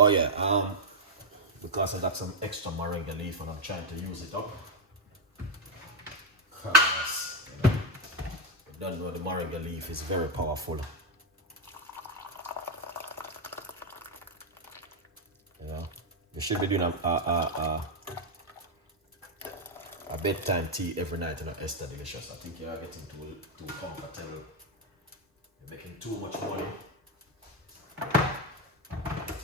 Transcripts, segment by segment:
Oh yeah, because I got some extra moringa leaf and I'm trying to use it up. Cause, you don't know the moringa leaf is very powerful. You know, you should be doing a bedtime tea every night, you know, Esther Delicious. I think you are getting too comfortable. You're making too much money.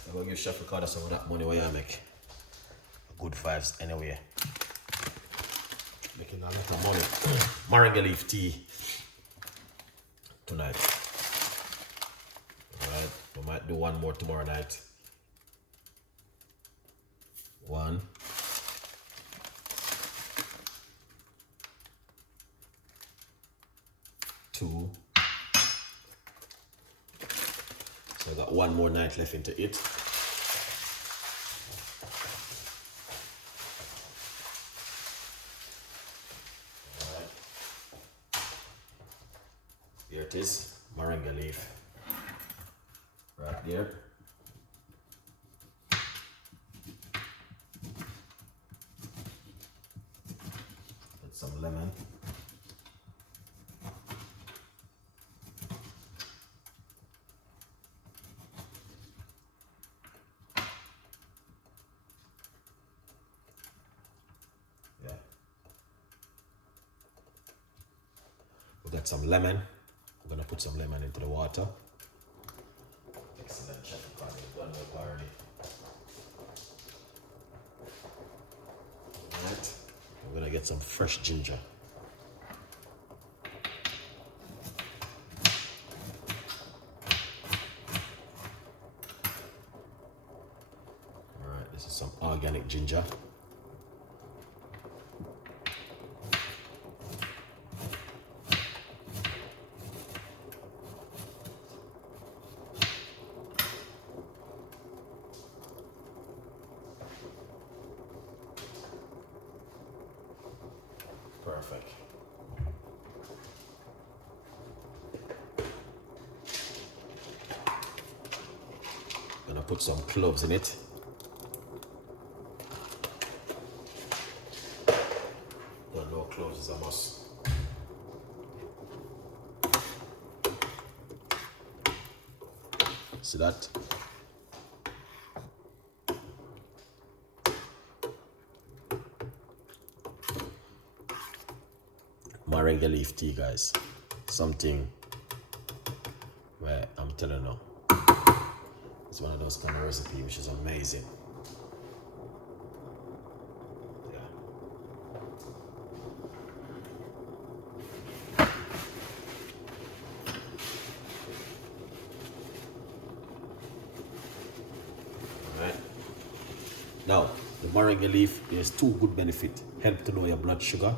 I'm gonna give Chef Ricardo some of that money where you make good vibes anyway. Making a lot of money. Moringa leaf tea tonight. Alright, we might do one more tomorrow night. 1. 2. So I got one more night left into it. Alright. Here it is, moringa leaf. Right there. Put some lemon. We got some lemon. I'm gonna put some lemon into the water. Excellent, Chef Ricardo. Done well already. Alright. I'm gonna get some fresh ginger. Alright, this is some organic ginger. Perfect. Gonna put some cloves in it. Don't know, cloves is a must. See that? Moringa leaf tea, guys. Something where I'm telling you, it's one of those kind of recipes which is amazing. Yeah. Alright. Now, the moringa leaf, there's 2 good benefits. Help to lower your blood sugar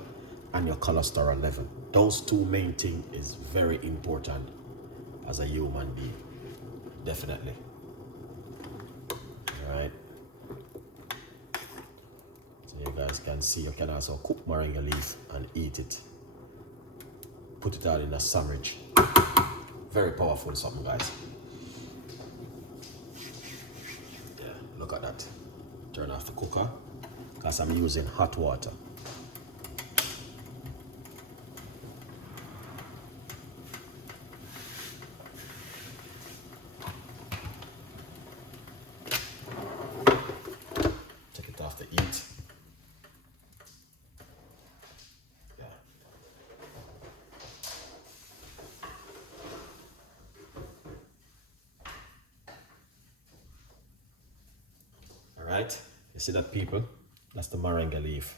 and your cholesterol level. Those 2 main things is very important as a human being. Definitely. Alright. So you guys can see, you can also cook moringa leaf and eat it. Put it out in a sandwich. Very powerful something, guys. Yeah, look at that. Turn off the cooker because I'm using hot water. Right, you see that, people? That's the moringa leaf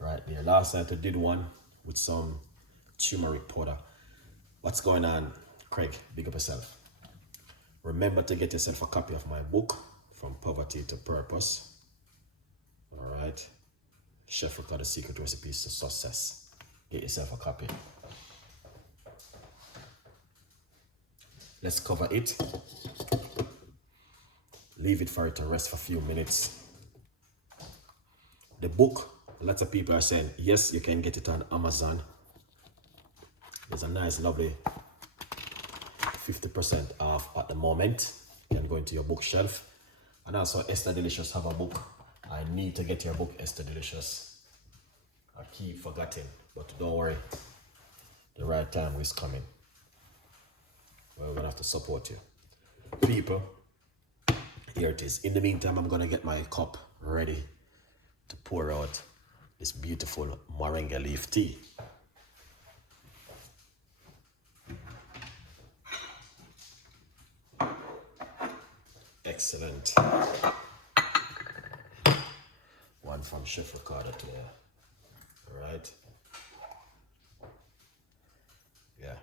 right there. Last night I did one with some turmeric powder. What's going on, Craig? Big up yourself. Remember to get yourself a copy of my book, From Poverty to Purpose. All right, Chef Ricardo, Secret Recipes to Success. Get yourself a copy. Let's cover it. Leave it for it to rest for a few minutes. The book, lots of people are saying, yes, you can get it on Amazon. There's a nice, lovely 50% off at the moment. You can go into your bookshelf And also Esther Delicious have a book. I need to get your book, Esther Delicious. I keep forgetting, but don't worry. The right time is coming. We're gonna have to support you. People, here it is. In the meantime, I'm gonna get my cup ready to pour out this beautiful moringa leaf tea. Excellent. One from Chef Ricardo today. All right. Yeah.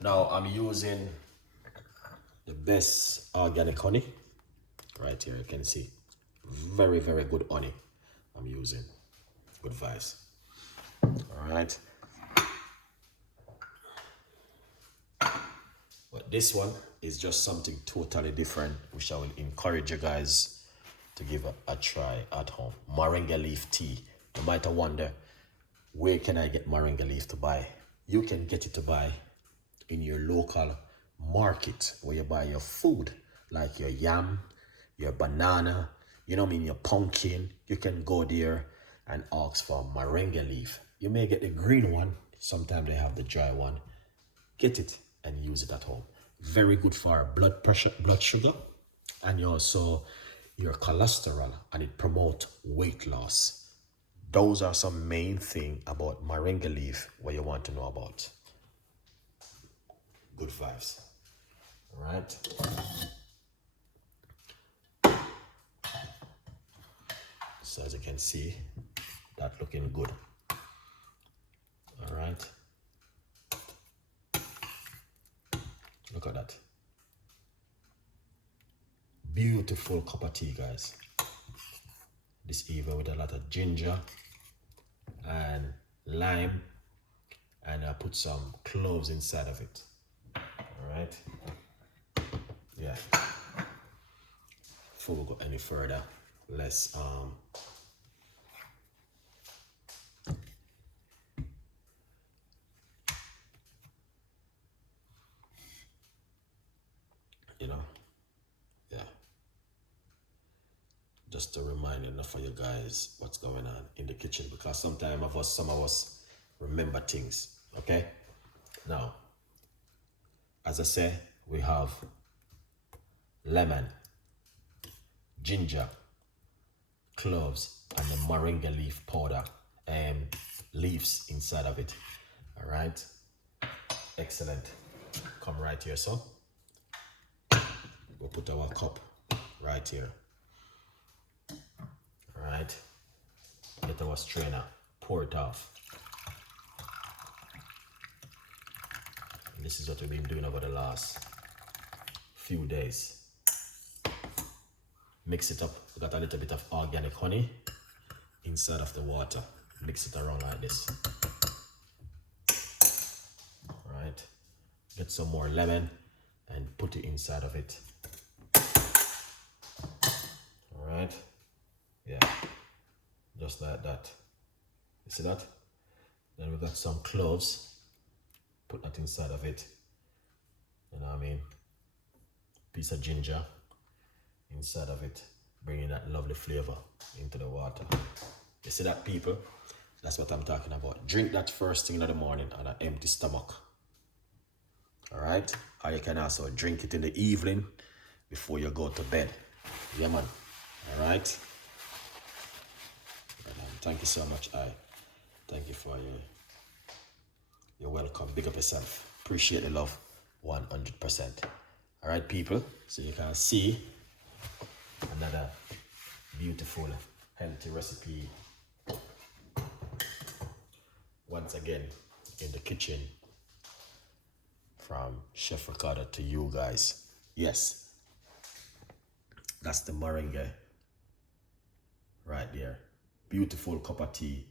Now I'm using the best organic honey. Right here, you can see. Very, very good honey I'm using. Good vibes. All right. But this one is just something totally different, which I will encourage you guys to give a try at home. Moringa leaf tea. You might wonder, where can I get moringa leaf to buy? You can get it to buy in your local market where you buy your food, like your yam, your banana, you know what I mean, your pumpkin. You can go there and ask for moringa leaf. You may get the green one. Sometimes they have the dry one. Get it and use it at home. Very good for blood pressure, blood sugar, and also your cholesterol, and it promotes weight loss. Those are some main thing about moringa leaf what you want to know about. Good vibes. All right. So as you can see, that looking good. All right. Look at that. Beautiful cup of tea, guys. This even with a lot of ginger and lime, and I put some cloves inside of it. All right. Yeah. Before we go any further, let's you know, yeah. Just to remind enough of you guys what's going on in the kitchen, because sometimes some of us remember things. Okay. Now, as I say, we have lemon, ginger, cloves, and the moringa leaf powder and leaves inside of it. All right. Excellent. Come right here, so we'll put our cup right here. All right. Get our strainer, pour it off. And this is what we've been doing over the last few days. Mix it up. We got a little bit of organic honey inside of the water. Mix it around like this. All right. Get some more lemon and put it inside of it. All right. Yeah. Just like that. You see that? Then we got some cloves. Put that inside of it. You know what I mean? Piece of ginger inside of it, bringing that lovely flavor into the water. You see that, people? That's what I'm talking about. Drink that first thing in the morning on an empty stomach. All right? Or you can also drink it in the evening before you go to bed. Yeah, man. All right? Thank you so much. Thank you for you're welcome. Big up yourself. Appreciate the love 100%. All right, people. So you can see another beautiful, healthy recipe once again in the kitchen from Chef Ricardo to you guys. Yes, that's the moringa right there. Beautiful cup of tea